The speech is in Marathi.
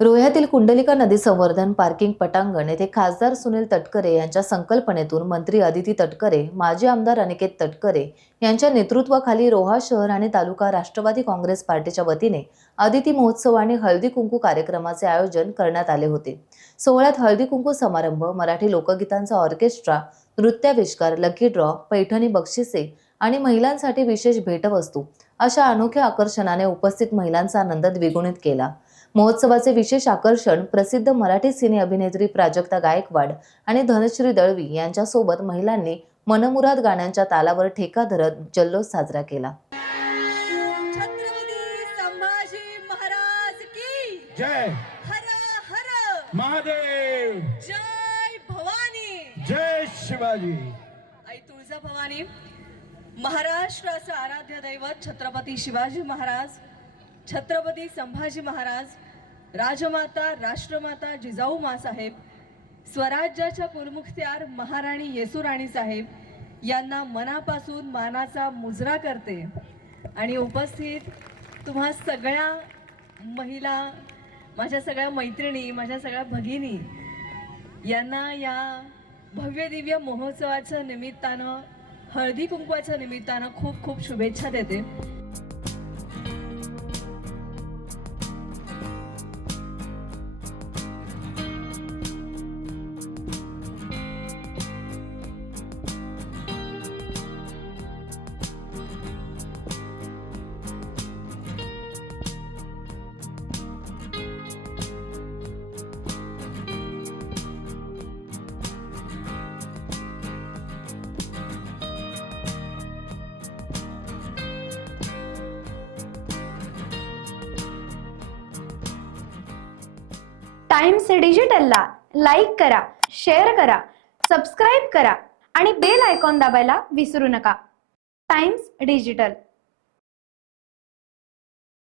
रोह्यातील कुंडलिका नदी संवर्धन पार्किंग पटांगण येथे खासदार सुनील तटकरे यांच्या संकल्पनेतून मंत्री अदिती तटकरे, माजी आमदार अनिकेत तटकरे यांच्या नेतृत्वाखाली रोहा शहर आणि तालुका राष्ट्रवादी काँग्रेस पार्टीच्या वतीने अदिती महोत्सव आणि हळदी कुंकू कार्यक्रमाचे आयोजन करण्यात आले होते। सोहळ्यात हळदी कुंकू समारंभ, मराठी लोकगीतांचा ऑर्केस्ट्रा, नृत्याविष्कार, लकी ड्रॉ, पैठणी बक्षिसे आणि महिलांसाठी विशेष भेटवस्तू अशा अनोख्या आकर्षणाने उपस्थित महिलांचा आनंद द्विगुणित केला। महोत्सवाचे विशेष आकर्षण प्रसिद्ध मराठी सिने अभिनेत्री प्राजक्ता गायकवाड आणि धनश्री दळवी यांच्यासोबत महिलांनी मनमुराद गाण्यांच्या तालावर ठेका धरत जल्लोष साजरा केला। छत्रपती संभाजी महाराज की जय हर हर महादेव, जय भवानी, जय शिवाजी। आई तुळजा भवानी, महाराष्ट्राचं आराध्य दैवत छत्रपती शिवाजी महाराज, छत्रपती संभाजी महाराज, राजमाता राष्ट्रमाता जिजाऊ माँसाहेब, स्वराज्याच्या कुलमुखत्यार महाराणी येसूराणी साहेब यांना मनापासून मानाचा मुजरा करते आणि उपस्थित तुम्हा सगळ्या महिला, माझ्या सगळ्या मैत्रिणी, माझ्या सगळ्या भगिनी यांना या भव्य दिव्य महोत्सवाच्या निमित्तानं, हळदी कुंकवाच्या निमित्तानं खूप खूप शुभेच्छा देते। टाइम्स डिजिटलला लाईक करा, शेअर करा, सबस्क्राईब करा आणि बेल आयकॉन दाबायला विसरू नका। Times digital.